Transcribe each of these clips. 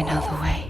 I know the way.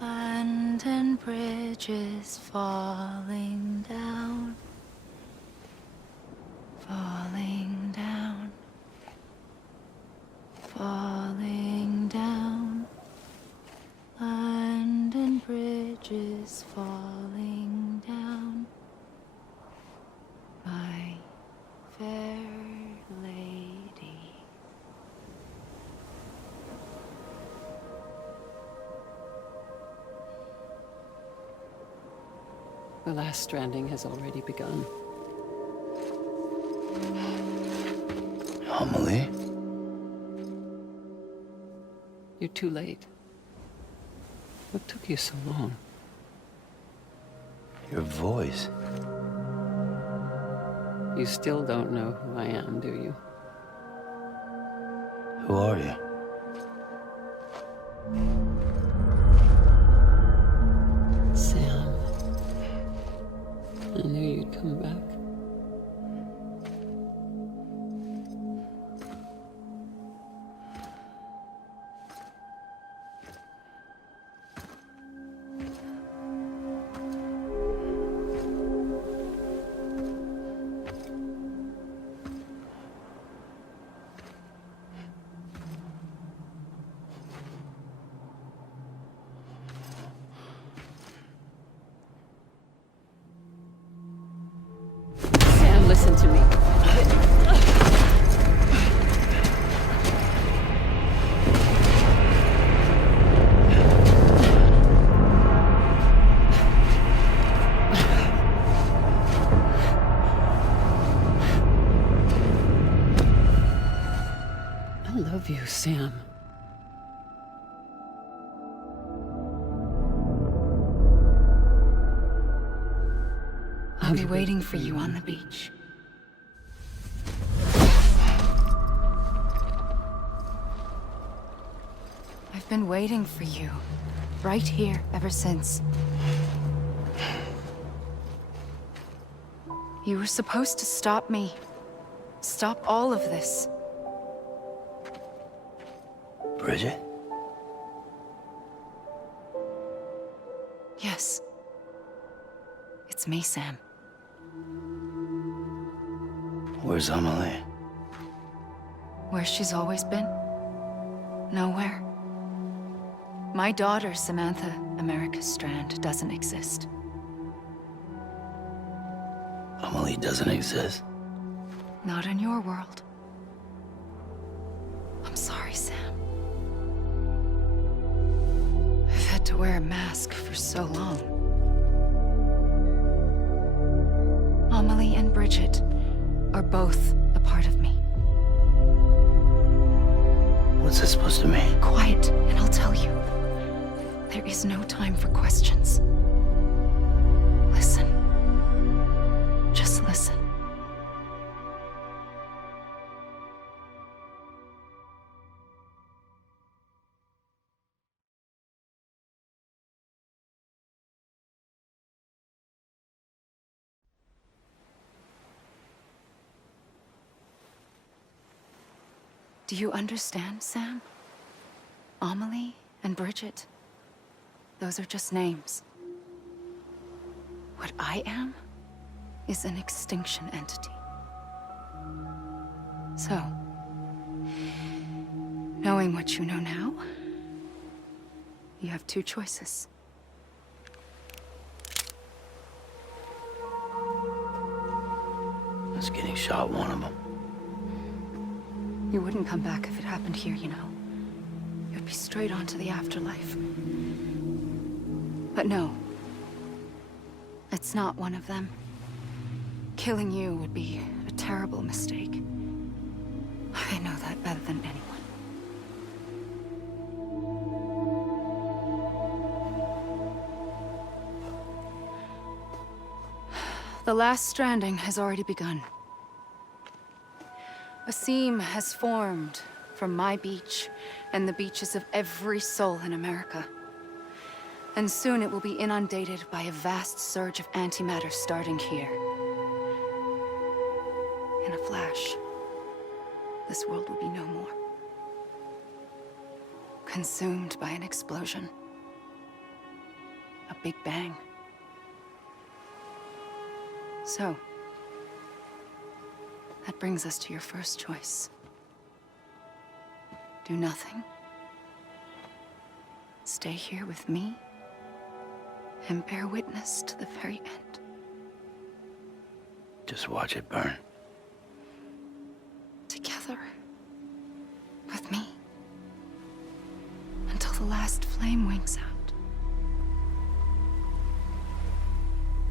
London Bridge is falling down, falling down, falling down. London Bridge is falling down, my fair lady. The last stranding has already begun. Amelie? You're too late. What took you so long? Your voice. You still don't know who I am, do you? Who are you? Sam. I knew you'd come back. Sam, listen to me. I love you, Sam. I'll be waiting for you on the beach. I've been waiting for you right here ever since. You were supposed to stop me. Stop all of this. Bridget? Yes. It's me, Sam. Where's Amelie? Where she's always been. Nowhere. My daughter, Samantha America Strand, doesn't exist. Amelie doesn't exist. Not in your world. I'm sorry, Sam. I've had to wear a mask for so long. Amelie and Bridget are both a part of me. What's this supposed to mean? Quiet, and I'll tell you. There is no time for questions. Listen. Just listen. Do you understand, Sam? Amelie and Bridget, those are just names. What I am is an extinction entity. So, knowing what you know now, you have two choices. Is getting shot one of them? You wouldn't come back if it happened here, you know. You'd be straight on to the afterlife. But no. It's not one of them. Killing you would be a terrible mistake. I know that better than anyone. The last stranding has already begun. A seam has formed from my beach and the beaches of every soul in America. And soon it will be inundated by a vast surge of antimatter starting here. In a flash, this world will be no more. Consumed by an explosion. A big bang. So, that brings us to your first choice. Do nothing. Stay here with me and bear witness to the very end. Just watch it burn. Together. With me. Until the last flame winks out.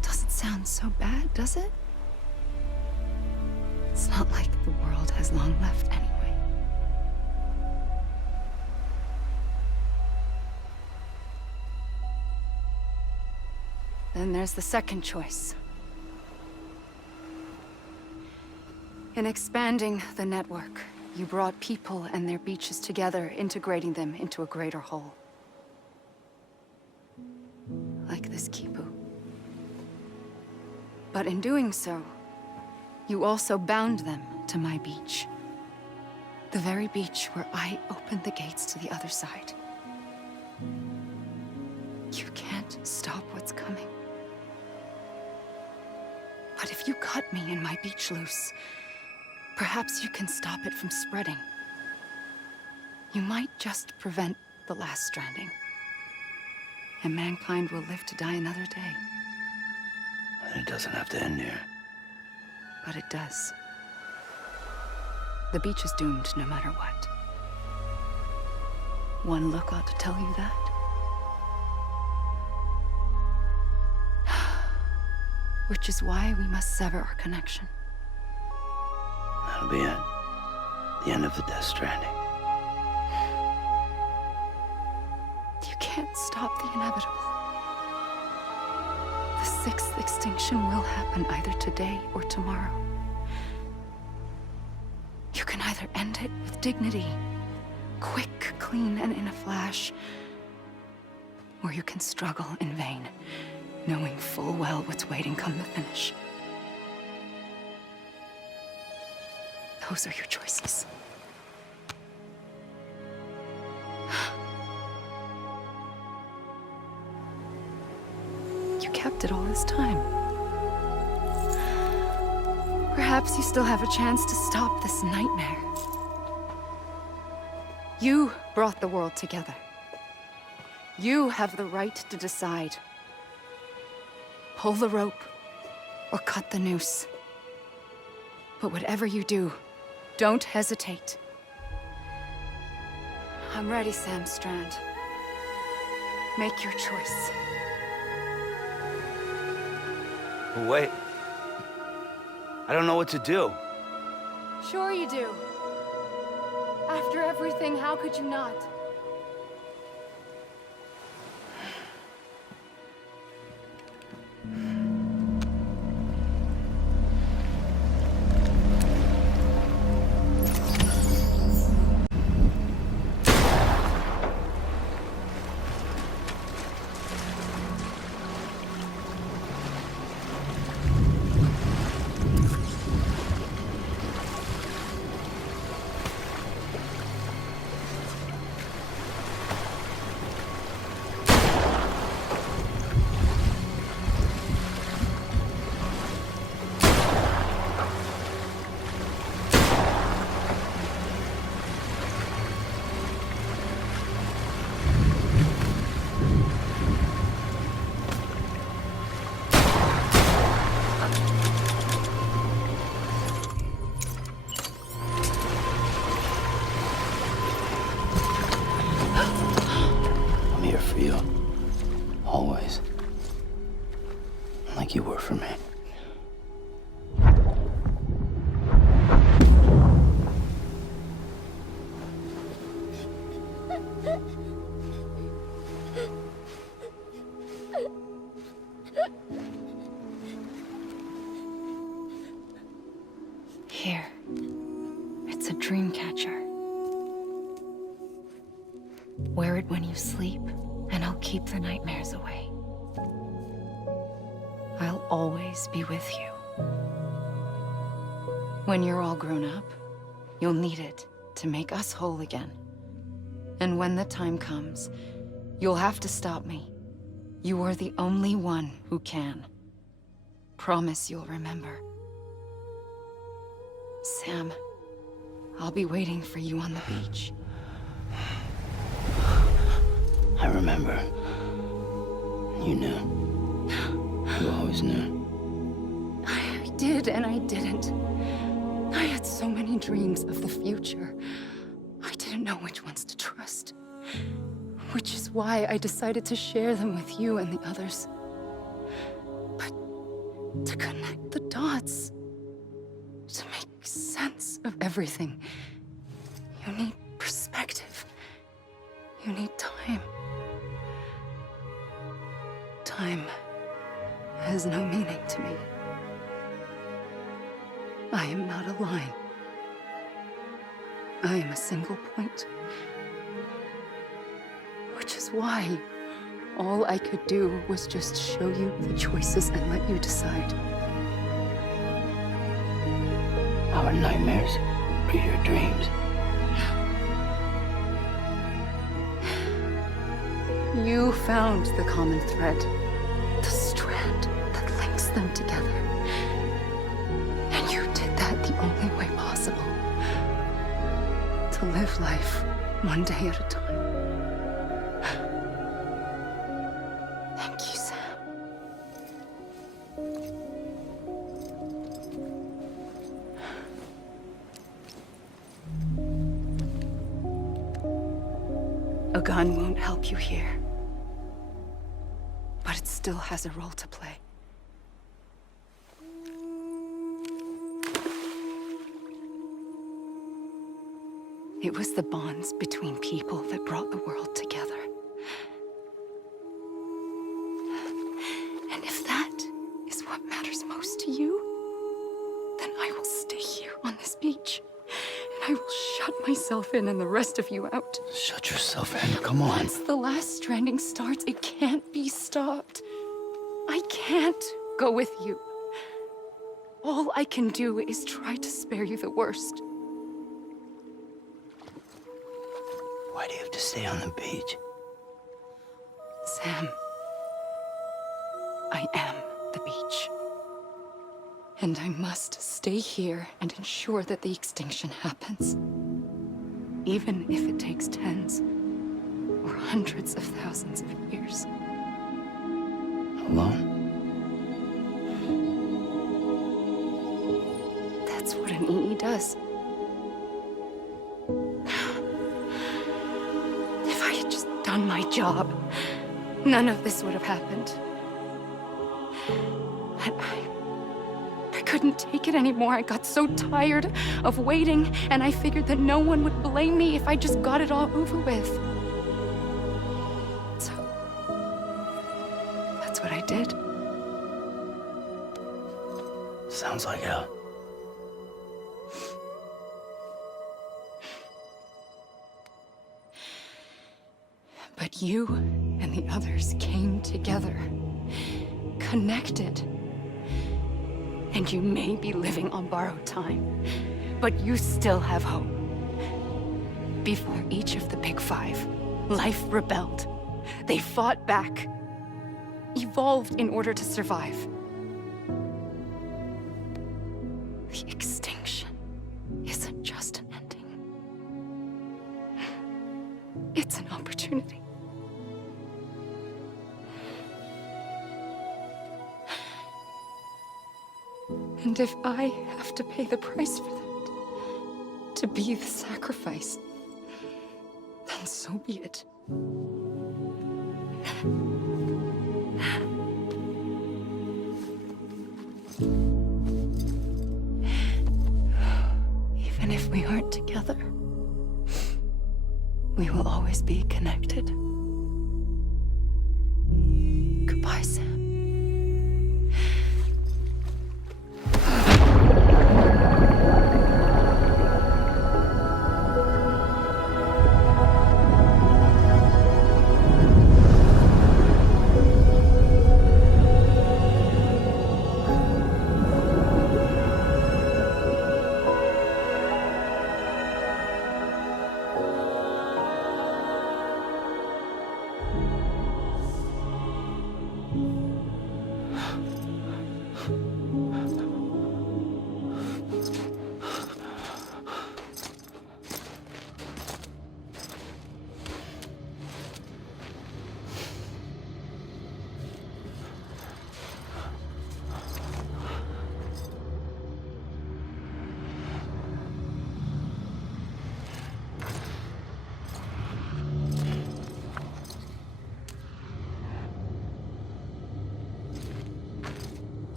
Doesn't sound so bad, does it? It's not like the world has long left anyway. Then there's the second choice. In expanding the network, you brought people and their beaches together, integrating them into a greater whole. Like this Kipu. But in doing so, you also bound them to my beach. The very beach where I opened the gates to the other side. You can't stop what's coming. But if you cut me and my beach loose, perhaps you can stop it from spreading. You might just prevent the last stranding. And mankind will live to die another day. And it doesn't have to end here. But it does. The beach is doomed no matter what. One look ought to tell you that. Which is why we must sever our connection. That'll be it. The end of the Death Stranding. You can't stop the inevitable. The sixth extinction will happen either today or tomorrow. You can either end it with dignity, quick, clean, and in a flash, or you can struggle in vain, knowing full well what's waiting come the finish. Those are your choices. You kept it all this time. Perhaps you still have a chance to stop this nightmare. You brought the world together. You have the right to decide. Pull the rope, or cut the noose. But whatever you do, don't hesitate. I'm ready, Sam Strand. Make your choice. But wait. I don't know what to do. Sure you do. After everything, how could you not? I'm here for you. Always. Like you were for me. Here. It's a dream catcher. Wear it when you sleep, and I'll keep the nightmares away. I'll always be with you. When you're all grown up, you'll need it to make us whole again. And when the time comes, you'll have to stop me. You are the only one who can. Promise you'll remember. Sam, I'll be waiting for you on the beach. I remember. You knew. You always knew. I did and I didn't. I had so many dreams of the future. I didn't know which ones to trust. Which is why I decided to share them with you and the others. But to connect the dots, to make sense of everything, you need perspective. You need time. Time has no meaning to me. I am not a line. I am a single point. Which is why all I could do was just show you the choices and let you decide. Our nightmares are your dreams. You found the common thread, the strand that links them together. And you did that the only way possible. To live life one day at a time. Thank you, Sam. A gun won't help you here. But it still has a role to play. It was the bonds between people that brought the world together. And if that is what matters most to you, then I will stay here on this beach, and I will shut myself in and the rest of you out. Shut yourself in. Come on. Once the last stranding starts, it can't be stopped. I can't go with you. All I can do is try to spare you the worst. Why do you have to stay on the beach? Sam, I am the beach. And I must stay here and ensure that the extinction happens. Even if it takes tens or hundreds of thousands of years. Alone? That's what an EE does. If I had just done my job, none of this would have happened. But I couldn't take it anymore. I got so tired of waiting, and I figured that no one would blame me if I just got it all over with. So, that's what I did. Sounds like hell. But you and the others came together, connected. And you may be living on borrowed time, but you still have hope. Before each of the Big Five, life rebelled. They fought back, evolved in order to survive. The extinction isn't just an ending. It's an opportunity. And if I have to pay the price for that, to be the sacrifice, then so be it. Even if we aren't together, we will always be connected. Goodbye, Sam.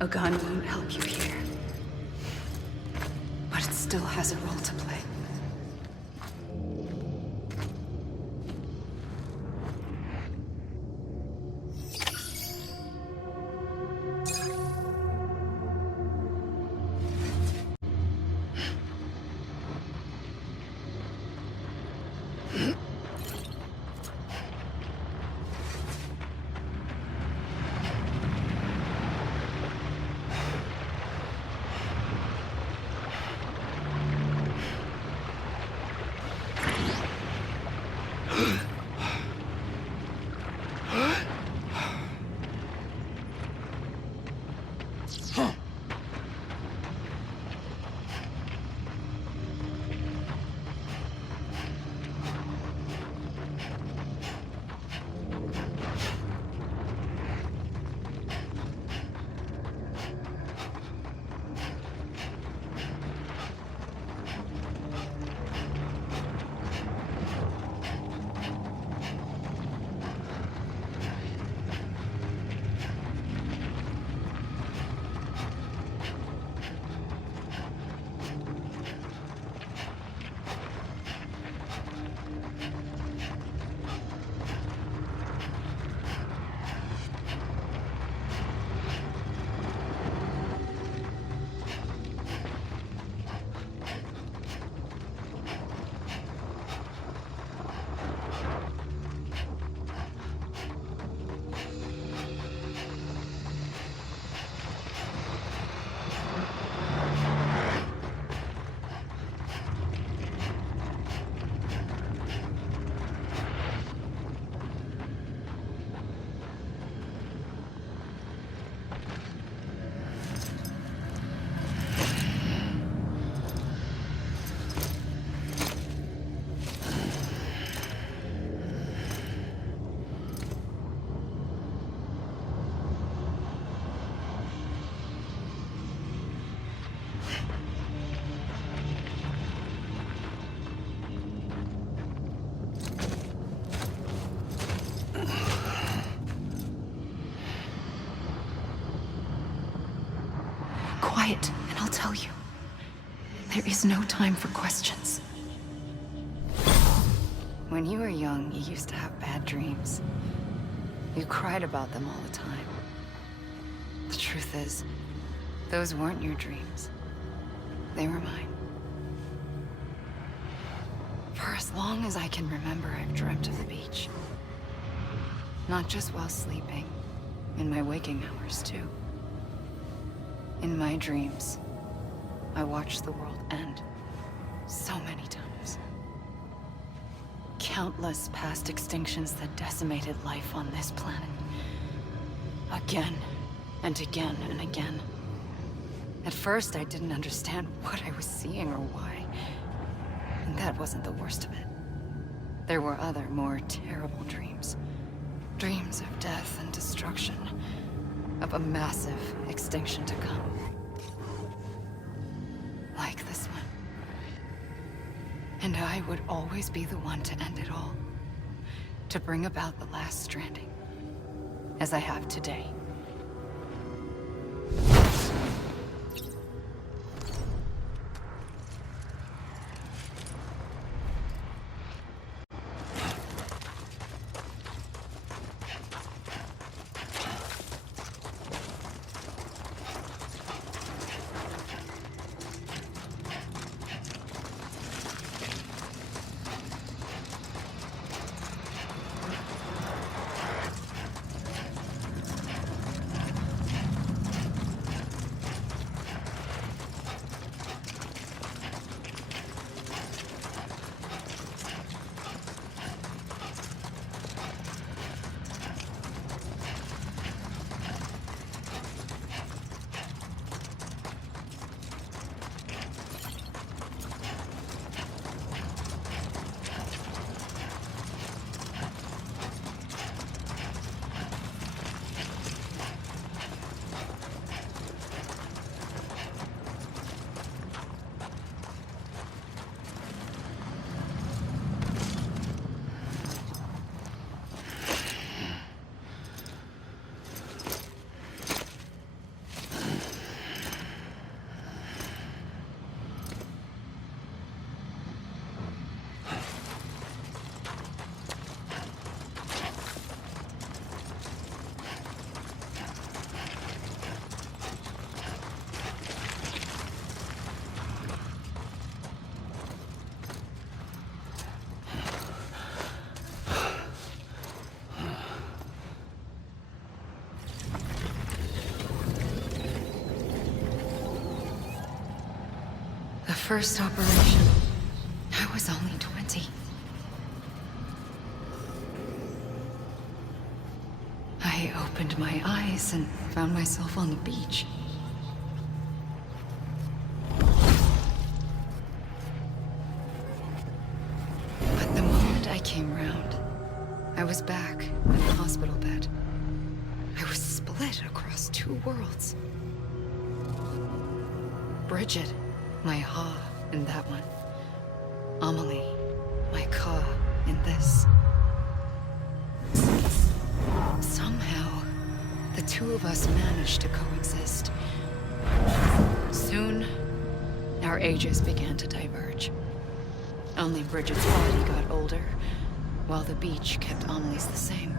A gun won't help you here, but it still has a role to play. tell you. There is no time for questions. When you were young, you used to have bad dreams. You cried about them all the time. The truth is, those weren't your dreams. They were mine. For as long as I can remember, I've dreamt of the beach. Not just while sleeping, in my waking hours too. In my dreams, I watched the world end so many times. Countless past extinctions that decimated life on this planet. Again, and again, and again. At first, I didn't understand what I was seeing or why. And that wasn't the worst of it. There were other, more terrible dreams. Dreams of death and destruction. Of a massive extinction to come. Like this one. And I would always be the one to end it all. To bring about the last stranding. As I have today. The first operation, I was only 20. I opened my eyes and found myself on the beach. But the moment I came round, I was back in the hospital bed. I was split across two worlds. Bridget, my Ha in that one. Amelie, my Ka in this. Somehow, the two of us managed to coexist. Soon, our ages began to diverge. Only Bridget's body got older, while the beach kept Amelie's the same.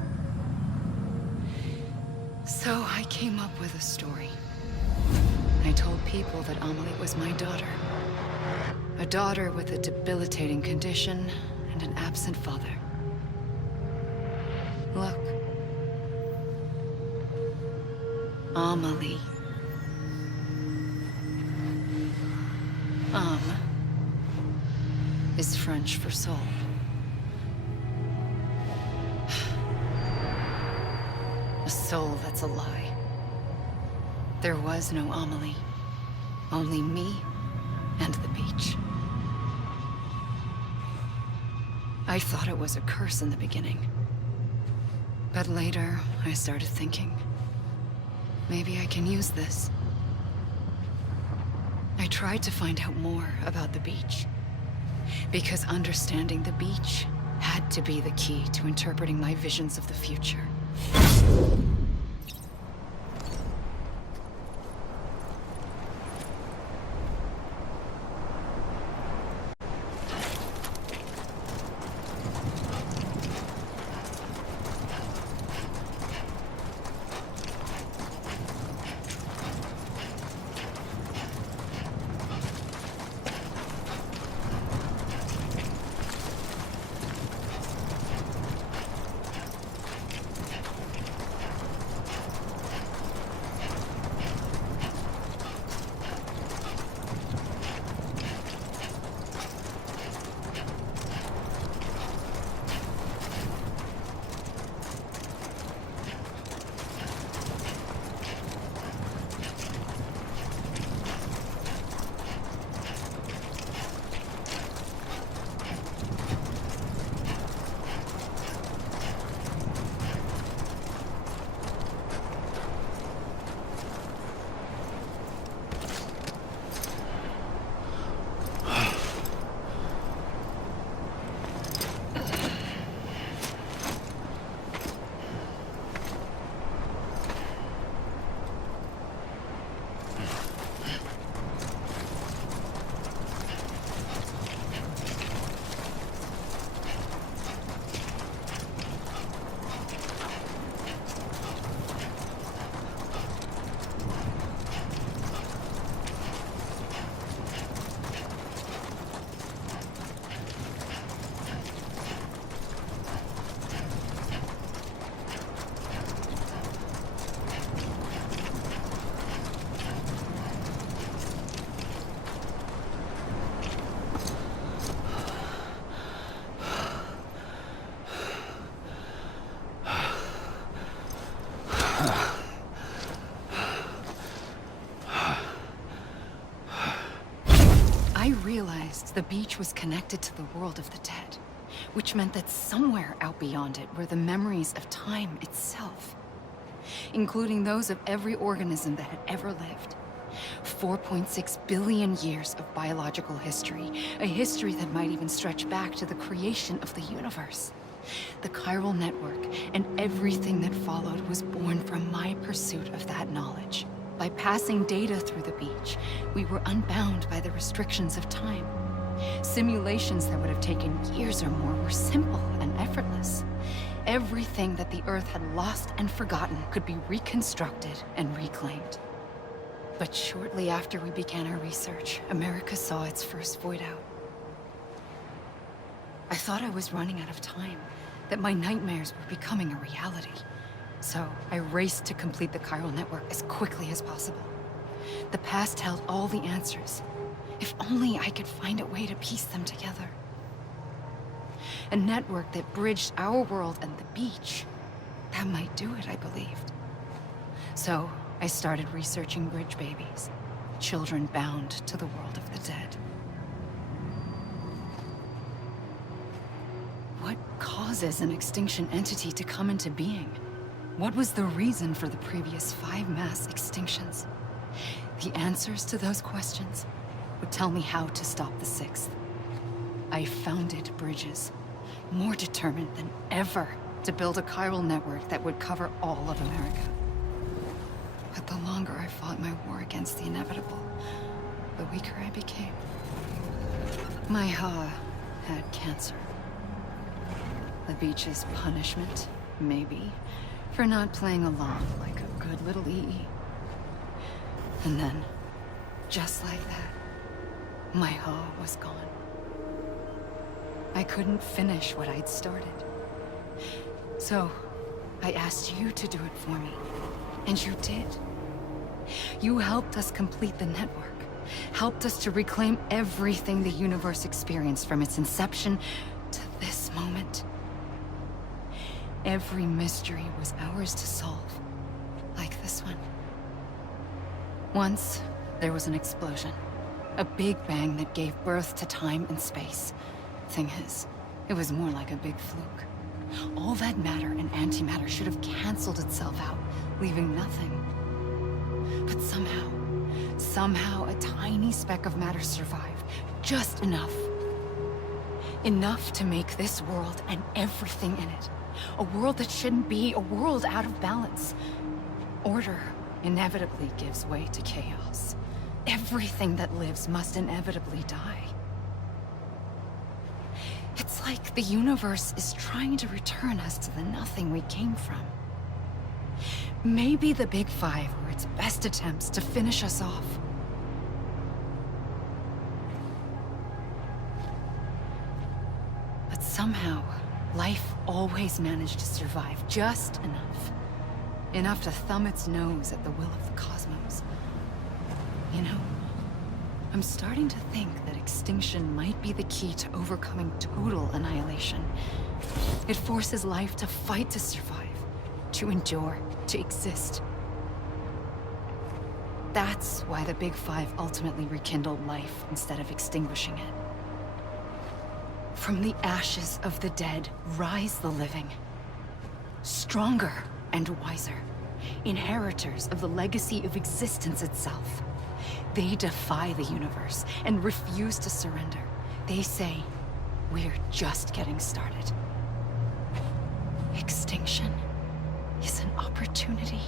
So I came up with a story. I told people that Amelie was my daughter. A daughter with a debilitating condition and an absent father. Look. Amelie. Is French for soul. A soul that's a lie. There was no Amelie. Only me and the beach. I thought it was a curse in the beginning. But later, I started thinking, maybe I can use this. I tried to find out more about the beach. Because understanding the beach had to be the key to interpreting my visions of the future. I realized the beach was connected to the world of the dead, which meant that somewhere out beyond it were the memories of time itself, including those of every organism that had ever lived. 4.6 billion years of biological history, a history that might even stretch back to the creation of the universe. The chiral network and everything that followed was born from my pursuit of that knowledge. By passing data through the beach, we were unbound by the restrictions of time. Simulations that would have taken years or more were simple and effortless. Everything that the Earth had lost and forgotten could be reconstructed and reclaimed. But shortly after we began our research, America saw its first void out. I thought I was running out of time, that my nightmares were becoming a reality. So I raced to complete the chiral network as quickly as possible. The past held all the answers. If only I could find a way to piece them together. A network that bridged our world and the beach. That might do it, I believed. So I started researching bridge babies, children bound to the world of the dead. What causes an extinction entity to come into being? What was the reason for the previous 5 mass extinctions? The answers to those questions would tell me how to stop the 6th. I founded bridges, more determined than ever to build a chiral network that would cover all of America. But the longer I fought my war against the inevitable, the weaker I became. My Ha had cancer. The beach's punishment, maybe, for not playing along like a good little EE. And then, just like that, my Ha was gone. I couldn't finish what I'd started. So, I asked you to do it for me. And you did. You helped us complete the network. Helped us to reclaim everything the universe experienced from its inception to this moment. Every mystery was ours to solve. Like this one. Once, there was an explosion. A big bang that gave birth to time and space. Thing is, it was more like a big fluke. All that matter and antimatter should have canceled itself out, leaving nothing. But somehow a tiny speck of matter survived. Just enough. Enough to make this world and everything in it. A world that shouldn't be, a world out of balance. Order inevitably gives way to chaos. Everything that lives must inevitably die. It's like the universe is trying to return us to the nothing we came from. Maybe the Big Five were its best attempts to finish us off. But somehow, life always managed to survive just enough. Enough to thumb its nose at the will of the cosmos. You know, I'm starting to think that extinction might be the key to overcoming total annihilation. It forces life to fight to survive, to endure, to exist. That's why the Big Five ultimately rekindled life instead of extinguishing it. From the ashes of the dead rise the living. Stronger and wiser. Inheritors of the legacy of existence itself. They defy the universe and refuse to surrender. They say, we're just getting started. Extinction is an opportunity.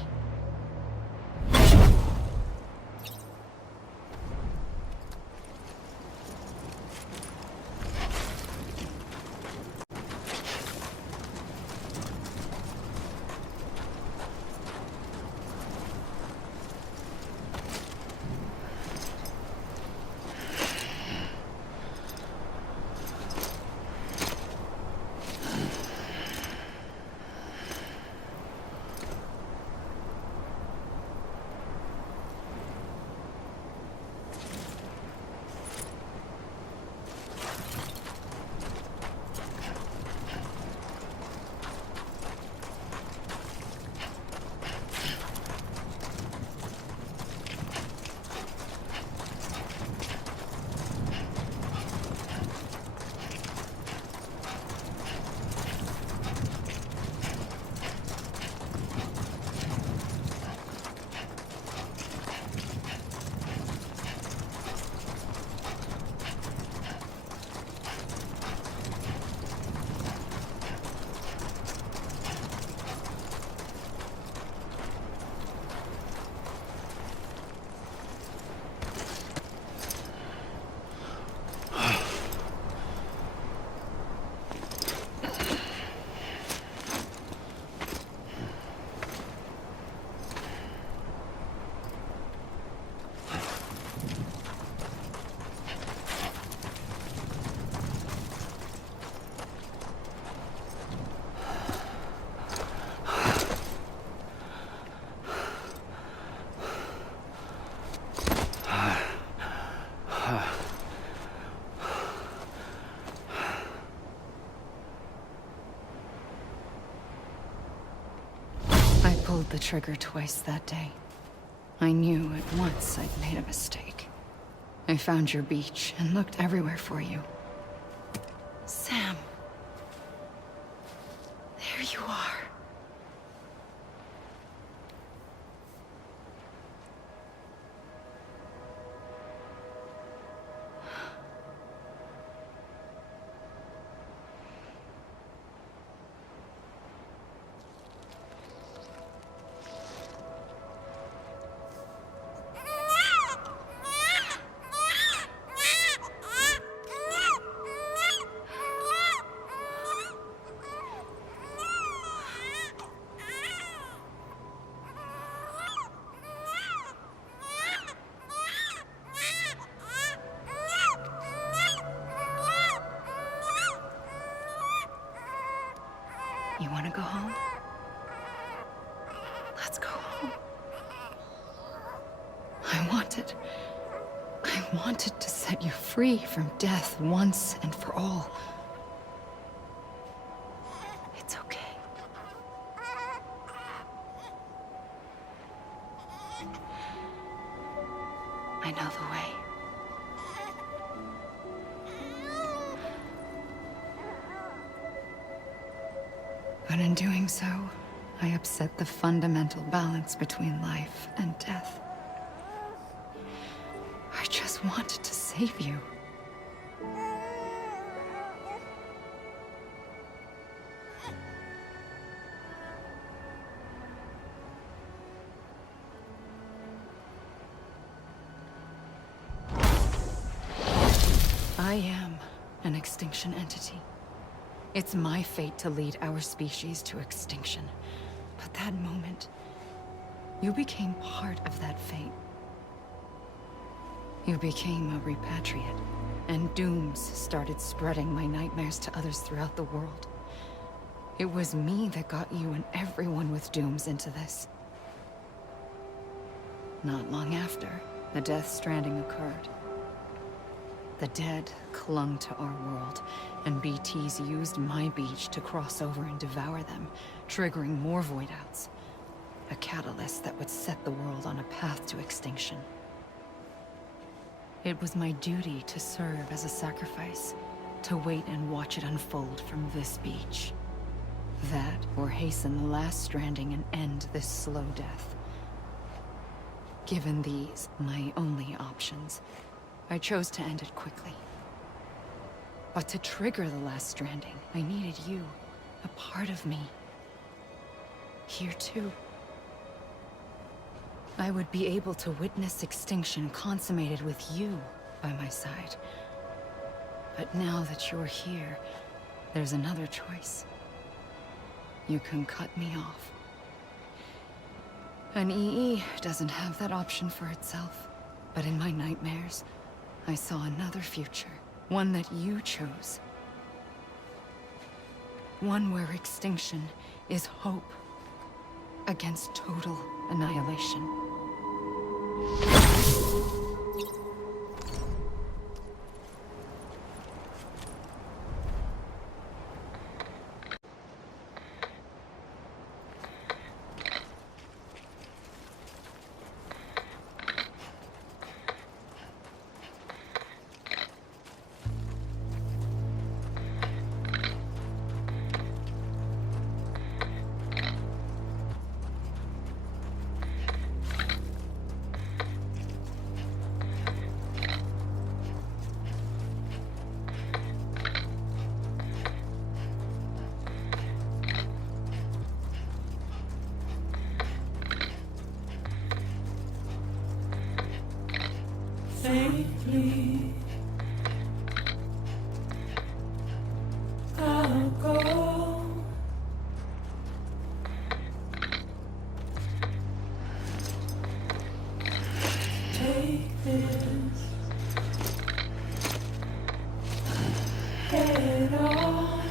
pulled the trigger twice that day. I knew at once I'd made a mistake. I found your beach and looked everywhere for you. Sam. There you are. You want to go home? Let's go home. I wanted to set you free from death once and for all. It's okay. I know the way. But in doing so, I upset the fundamental balance between life and death. I just wanted to save you. I am an extinction entity. It's my fate to lead our species to extinction. But that moment, you became part of that fate. You became a repatriate, and dooms started spreading my nightmares to others throughout the world. It was me that got you and everyone with dooms into this. Not long after, the death stranding occurred. The dead clung to our world, and BTs used my beach to cross over and devour them, triggering more void outs. A catalyst that would set the world on a path to extinction. It was my duty to serve as a sacrifice, to wait and watch it unfold from this beach. That, or hasten the last stranding and end this slow death. Given these, my only options, I chose to end it quickly. But to trigger the last stranding, I needed you, a part of me. Here too. I would be able to witness extinction consummated with you by my side. But now that you're here, there's another choice. You can cut me off. An EE doesn't have that option for itself. But in my nightmares, I saw another future. One that you chose. One where extinction is hope against total annihilation. Safely, I'll go. Take this head on.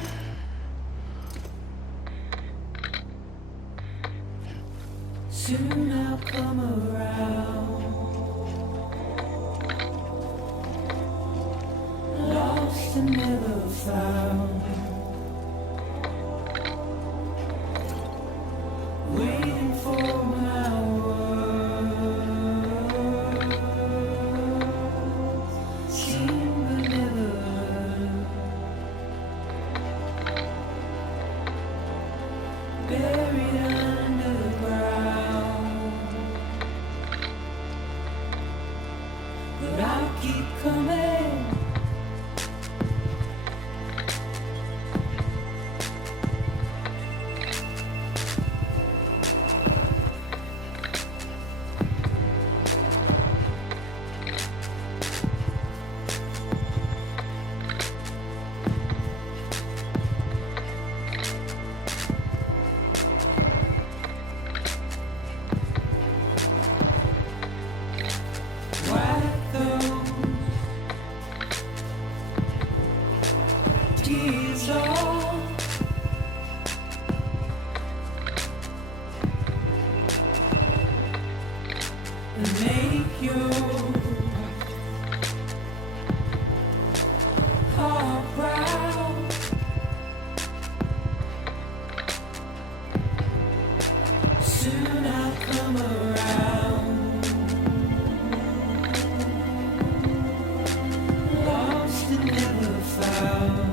Soon I'll come around. Lost and never found. Waiting for tears all. And make your heart proud. Soon I'll come around. Lost and never found.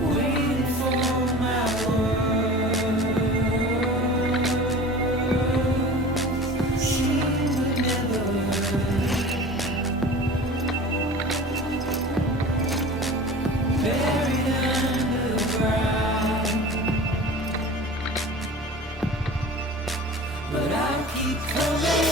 Waiting for my word. Seems we never heard. Buried underground. But I'll keep coming.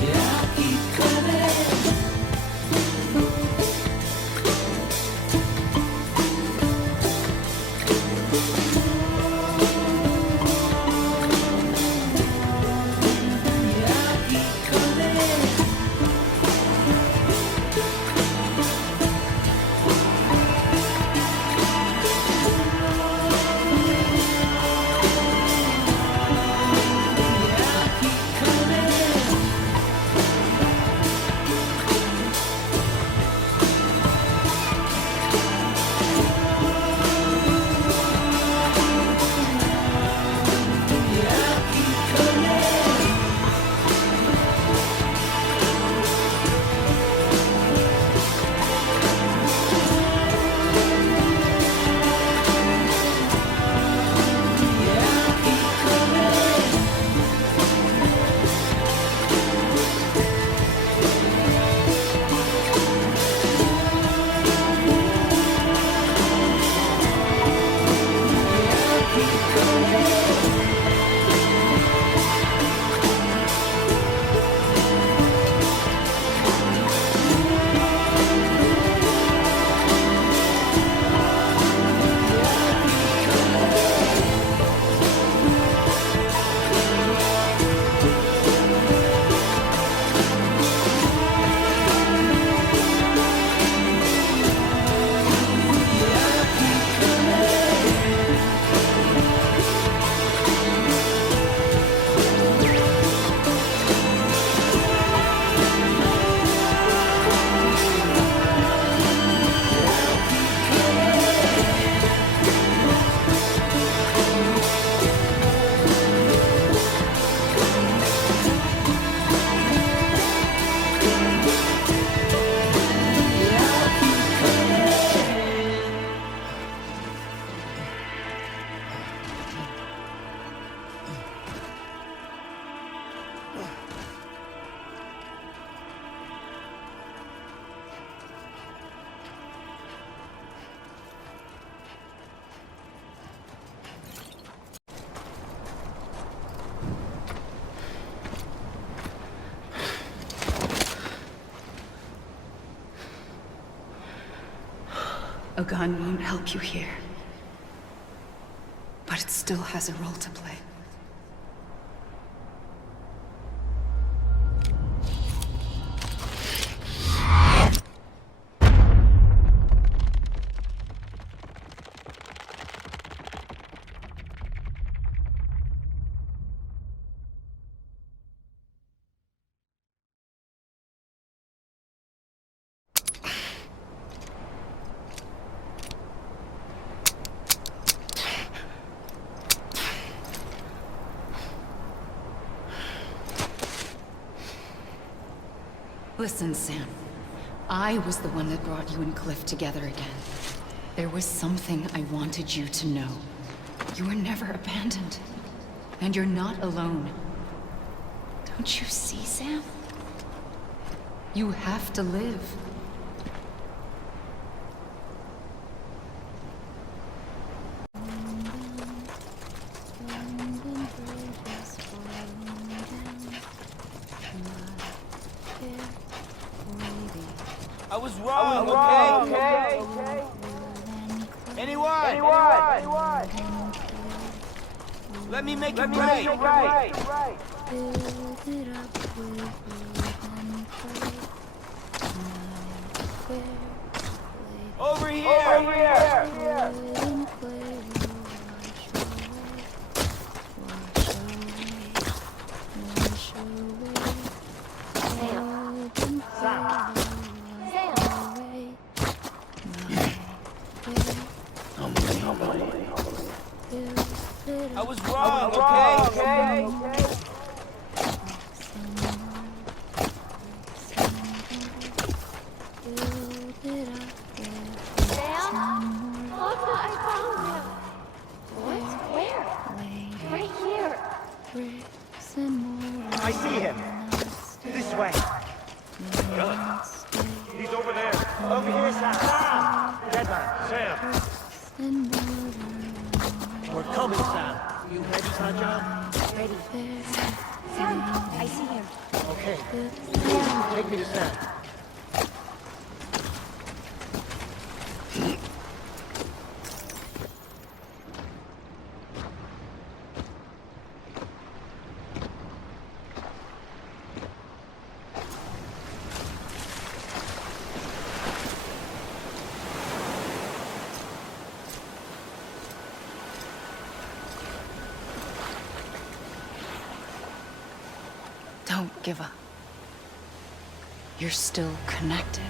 Yeah, I'll keep coming. Yeah, I'll keep coming. Yeah, I'll keep coming. Yeah, I'll keep coming. Yeah, I'll keep coming. Yeah, I'll keep coming. A gun won't help you here. But it still has a role to play. Listen, Sam. I was the one that brought you and Cliff together again. There was something I wanted you to know. You were never abandoned. And you're not alone. Don't you see, Sam? You have to live. I was wrong, okay? Let me make it right. Over here. I was wrong, okay? I see him. This way. He's over there. Over here, Sam. Deadman. Sam. We're coming, Sam. You ready, Sanjay? Ready. Sam, I see him. Okay. Take me to Sam. Don't give up. You're still connected.